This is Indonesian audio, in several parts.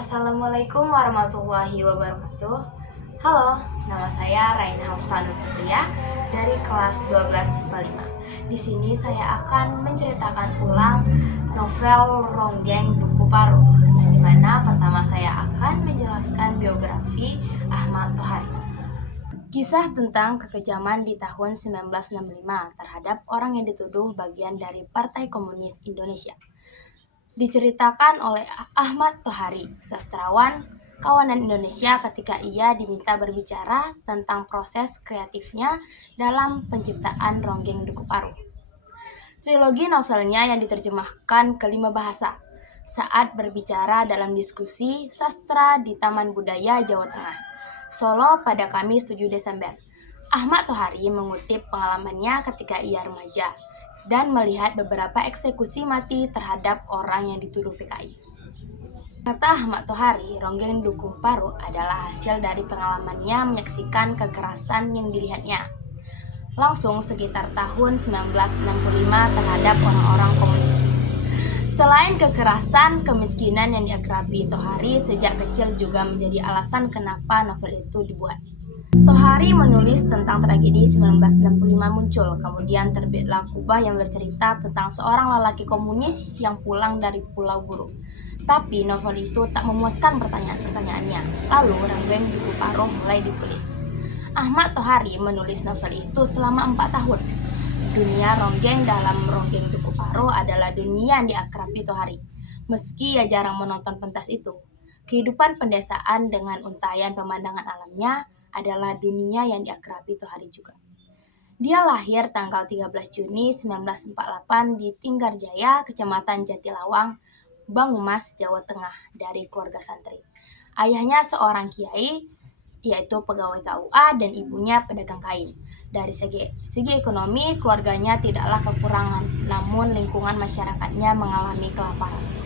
Assalamualaikum warahmatullahi wabarakatuh. Halo, nama saya Raina Hafsanur Putria dari kelas 12 IPA 5. Di sini saya akan menceritakan ulang novel Ronggeng Duku Paruh, yang dimana pertama saya akan menjelaskan biografi Ahmad Tohari. Kisah tentang kekejaman di tahun 1965 terhadap orang yang dituduh bagian dari Partai Komunis Indonesia. Diceritakan oleh Ahmad Tohari, sastrawan kawanan Indonesia ketika ia diminta berbicara tentang proses kreatifnya dalam penciptaan Ronggeng Duku Paruh. Trilogi novelnya yang diterjemahkan ke 5 bahasa saat berbicara dalam diskusi sastra di Taman Budaya Jawa Tengah, Solo pada Kamis 7 Desember. Ahmad Tohari mengutip pengalamannya ketika ia remaja dan melihat beberapa eksekusi mati terhadap orang yang dituduh PKI. Kata Ahmad Tohari, Ronggeng Duku Paruh adalah hasil dari pengalamannya menyaksikan kekerasan yang dilihatnya langsung sekitar tahun 1965 terhadap orang-orang komunis. Selain kekerasan, kemiskinan yang diakrabi Tohari sejak kecil juga menjadi alasan kenapa novel itu dibuat. Tohari menulis tentang tragedi 1965 muncul, kemudian terbitlah kubah yang bercerita tentang seorang lelaki komunis yang pulang dari Pulau Buru. Tapi novel itu tak memuaskan pertanyaan-pertanyaannya, lalu Ronggeng Duku Paruh mulai ditulis. Ahmad Tohari menulis novel itu selama 4 tahun. Dunia ronggeng dalam Ronggeng Duku Paruh adalah dunia yang diakrabi Tohari. Meski ia jarang menonton pentas itu, kehidupan pendesaan dengan untayan pemandangan alamnya adalah dunia yang diakrabi Tohari juga. Dia lahir tanggal 13 Juni 1948 di Tinggarjaya, Kecamatan Jatilawang, Banyumas, Jawa Tengah, dari keluarga santri. Ayahnya seorang kiai, yaitu pegawai KUA, dan ibunya pedagang kain. Dari segi ekonomi, keluarganya tidaklah kekurangan, namun lingkungan masyarakatnya mengalami kelaparan.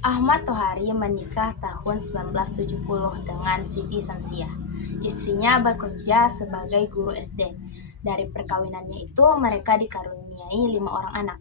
Ahmad Tohari menikah tahun 1970 dengan Siti Samsiah. Istrinya bekerja sebagai guru SD. Dari perkawinannya itu, mereka dikaruniai 5 orang anak.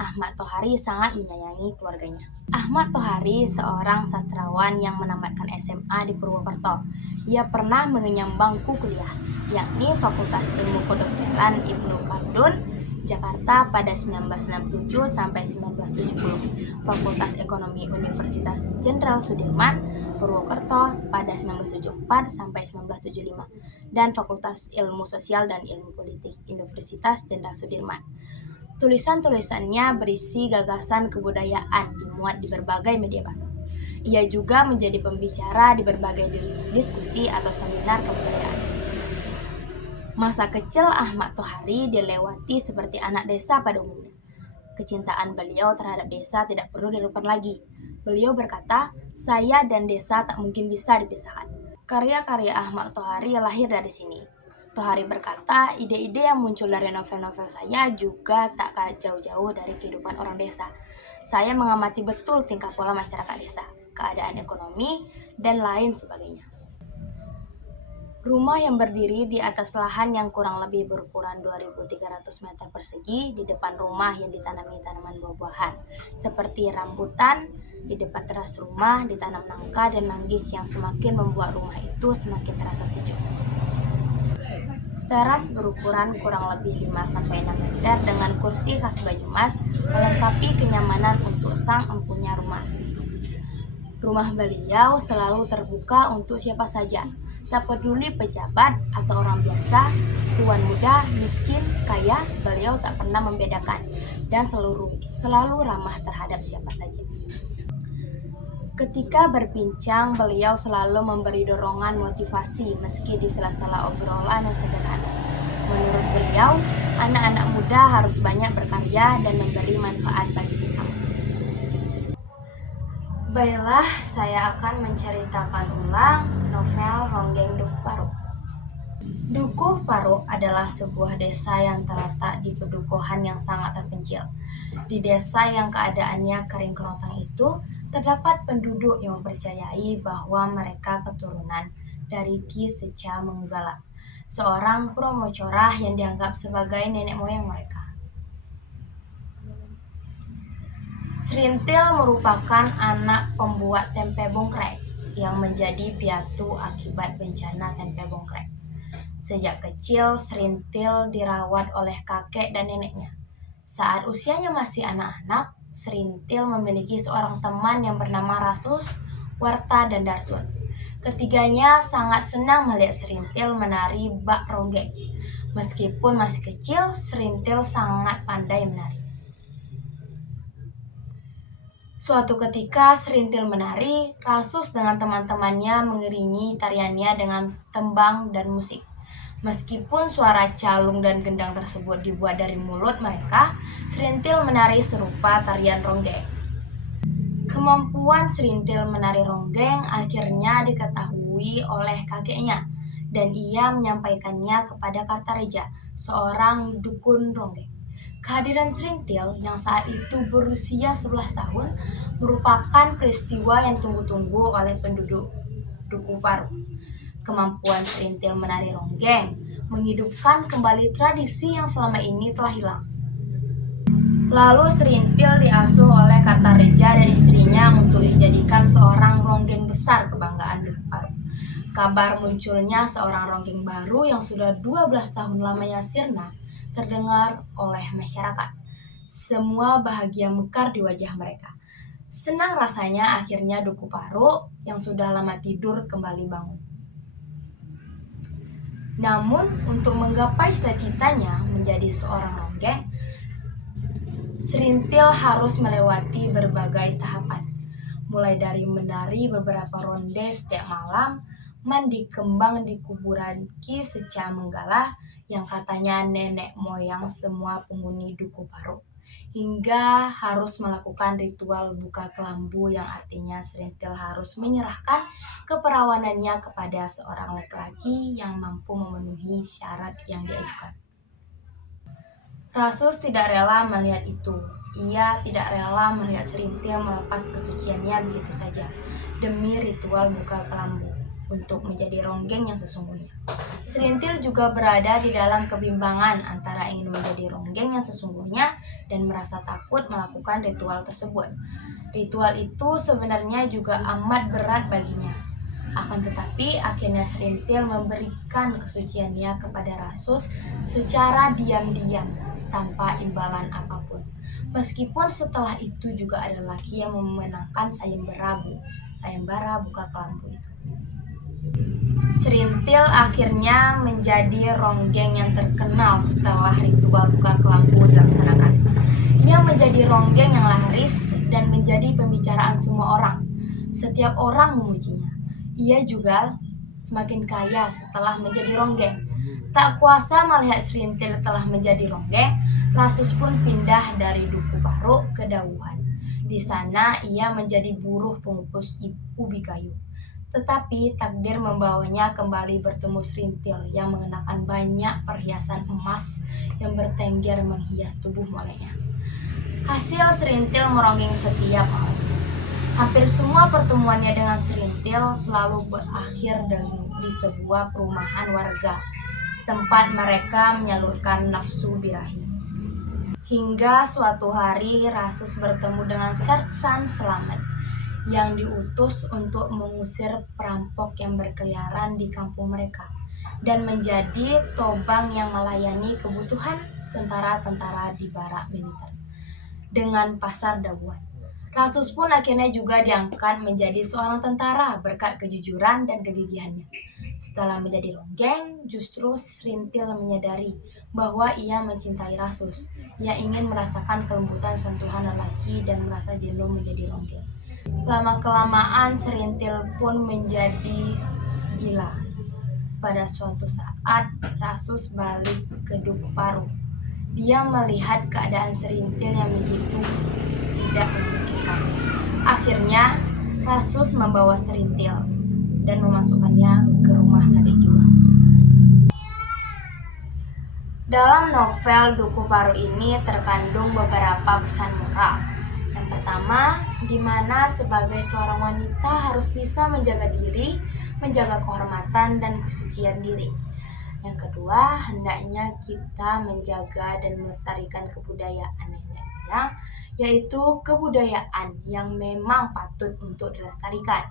Ahmad Tohari sangat menyayangi keluarganya. Ahmad Tohari seorang sastrawan yang menamatkan SMA di Purwokerto. Ia pernah mengenyam bangku kuliah, yakni Fakultas Ilmu Kedokteran Ibnu Khaldun, Jakarta pada 1967 sampai 1970, Fakultas Ekonomi Universitas Jenderal Sudirman, Purwokerto pada 1974 sampai 1975, dan Fakultas Ilmu Sosial dan Ilmu Politik Universitas Jenderal Sudirman. Tulisan-tulisannya berisi gagasan kebudayaan dimuat di berbagai media massa. Ia juga menjadi pembicara di berbagai diskusi atau seminar kebudayaan. Masa kecil Ahmad Tohari dilewati seperti anak desa pada umumnya. Kecintaan beliau terhadap desa tidak perlu diragukan lagi. Beliau berkata, "Saya dan desa tak mungkin bisa dipisahkan." Karya-karya Ahmad Tohari lahir dari sini. Tohari berkata, ide-ide yang muncul dari novel-novel saya juga tak jauh-jauh dari kehidupan orang desa. Saya mengamati betul tingkah pola masyarakat desa, keadaan ekonomi, dan lain sebagainya. Rumah yang berdiri di atas lahan yang kurang lebih berukuran 2.300 meter persegi, di depan rumah yang ditanami tanaman buah-buahan, seperti rambutan. Di depan teras rumah ditanam nangka dan manggis yang semakin membuat rumah itu semakin terasa sejuk. Teras berukuran kurang lebih 5-6 meter dengan kursi khas Banyumas melengkapi kenyamanan untuk sang empunya rumah. Rumah beliau selalu terbuka untuk siapa saja, tak peduli pejabat atau orang biasa, tuan muda, miskin, kaya, beliau tak pernah membedakan dan selalu ramah terhadap siapa saja. Ketika berbincang, beliau selalu memberi dorongan motivasi meski di sela-sela obrolan yang sederhana. Menurut beliau, anak-anak muda harus banyak berkarya dan memberi manfaat bagi sesama. Baiklah, saya akan menceritakan ulang novel Ronggeng Duku Paruh. Duku Paruh adalah sebuah desa yang terletak di pedukuhan yang sangat terpencil. Di desa yang keadaannya kering kerontang itu, terdapat penduduk yang mempercayai bahwa mereka keturunan dari Ki Seca Menggala, seorang promocorah yang dianggap sebagai nenek moyang mereka. Serintil merupakan anak pembuat tempe bongkrek yang menjadi piatu akibat bencana tempe bongkrek. Sejak kecil, Serintil dirawat oleh kakek dan neneknya. Saat usianya masih anak-anak, Serintil memiliki seorang teman yang bernama Rasus, Warta, dan Darsun. Ketiganya sangat senang melihat Serintil menari bak ronggeng. Meskipun masih kecil, Serintil sangat pandai menari. Suatu ketika Serintil menari, Rasus dengan teman-temannya mengiringi tariannya dengan tembang dan musik. Meskipun suara calung dan gendang tersebut dibuat dari mulut mereka, Serintil menari serupa tarian ronggeng. Kemampuan Serintil menari ronggeng akhirnya diketahui oleh kakeknya, dan ia menyampaikannya kepada Kartareja, seorang dukun ronggeng. Kehadiran Serintil yang saat itu berusia 11 tahun merupakan peristiwa yang tunggu-tunggu oleh penduduk Duku Paru. Kemampuan Serintil menari ronggeng menghidupkan kembali tradisi yang selama ini telah hilang. Lalu Serintil diasuh oleh Kartareja dan istrinya untuk dijadikan seorang ronggeng besar kebanggaan Duku Paru. Kabar munculnya seorang ronggeng baru yang sudah 12 tahun lamanya sirna terdengar oleh masyarakat. Semua bahagia mekar di wajah mereka. Senang rasanya akhirnya Duku Paru yang sudah lama tidur kembali bangun. Namun untuk menggapai cita-citanya menjadi seorang ronggeng, Serintil harus melewati berbagai tahapan. Mulai dari menari beberapa ronde setiap malam, mandi kembang di kuburan Ki Seca Menggala yang katanya nenek moyang semua penghuni Duku Paru, hingga harus melakukan ritual buka kelambu yang artinya Serintil harus menyerahkan keperawanannya kepada seorang laki-laki yang mampu memenuhi syarat yang diajukan. Rasus tidak rela melihat itu. Ia tidak rela melihat Serintil melepas kesuciannya begitu saja demi ritual buka kelambu untuk menjadi ronggeng yang sesungguhnya. Serintil juga berada di dalam kebimbangan antara ingin menjadi ronggeng yang sesungguhnya dan merasa takut melakukan ritual tersebut. Ritual itu sebenarnya juga amat berat baginya. Akan tetapi akhirnya Serintil memberikan kesuciannya kepada Rasus secara diam-diam tanpa imbalan apapun. Meskipun setelah itu juga ada laki yang memenangkan sayembara buka kelambu itu. Serintil akhirnya menjadi ronggeng yang terkenal setelah ritual buka kelambu dilaksanakan. Ia menjadi ronggeng yang laris dan menjadi pembicaraan semua orang. Setiap orang memujinya. Ia juga semakin kaya setelah menjadi ronggeng. Tak kuasa melihat Serintil telah menjadi ronggeng, Rasus pun pindah dari Duku Paru ke Dauhan. Di sana ia menjadi buruh pengukus ubi kayu. Tetapi takdir membawanya kembali bertemu Serintil yang mengenakan banyak perhiasan emas yang bertengger menghias tubuh moleknya. Hasil Serintil meronggeng setiap malam. Hampir semua pertemuannya dengan Serintil selalu berakhir di sebuah perumahan warga, tempat mereka menyalurkan nafsu birahi. Hingga suatu hari Rasus bertemu dengan Sersan Selamat yang diutus untuk mengusir perampok yang berkeliaran di kampung mereka dan menjadi tobang yang melayani kebutuhan tentara-tentara di barak militer dengan pasar Dabuan. Rasus pun akhirnya juga diangkat menjadi seorang tentara berkat kejujuran dan kegigihannya. Setelah menjadi ronggeng, justru Serintil menyadari bahwa ia mencintai Rasus. Ia ingin merasakan kelembutan sentuhan lelaki dan merasa jenuh menjadi ronggeng. Lama-kelamaan Serintil pun menjadi gila. Pada suatu saat, Rasus balik ke Duku Paru. Dia melihat keadaan Serintil yang begitu tidak memungkinkan. Akhirnya, Rasus membawa Serintil dan memasukkannya ke rumah sakit jiwa. Dalam novel Duku Paru ini terkandung beberapa pesan moral. Yang pertama, di mana sebagai seorang wanita harus bisa menjaga diri, menjaga kehormatan dan kesucian diri. Yang kedua, hendaknya kita menjaga dan melestarikan kebudayaan nenek sayang, yaitu kebudayaan yang memang patut untuk dilestarikan.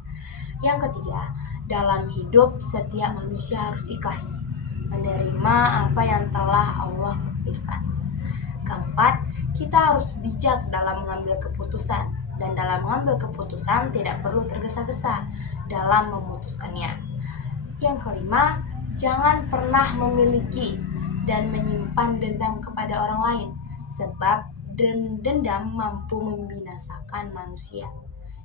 Yang ketiga, dalam hidup setiap manusia harus ikhlas menerima apa yang telah Allah takdirkan. Keempat, kita harus bijak dalam mengambil keputusan, dan dalam mengambil keputusan tidak perlu tergesa-gesa dalam memutuskannya. Yang kelima, jangan pernah memiliki dan menyimpan dendam kepada orang lain, sebab dendam mampu membinasakan manusia.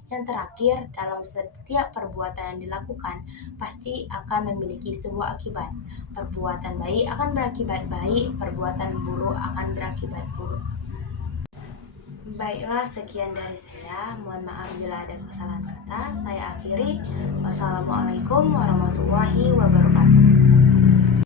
Yang terakhir, dalam setiap perbuatan yang dilakukan pasti akan memiliki sebuah akibat. Perbuatan baik akan berakibat baik, perbuatan buruk akan berakibat buruk. Baiklah, sekian dari saya. Mohon maaf bila ada kesalahan kata. Saya akhiri. Wassalamualaikum warahmatullahi wabarakatuh.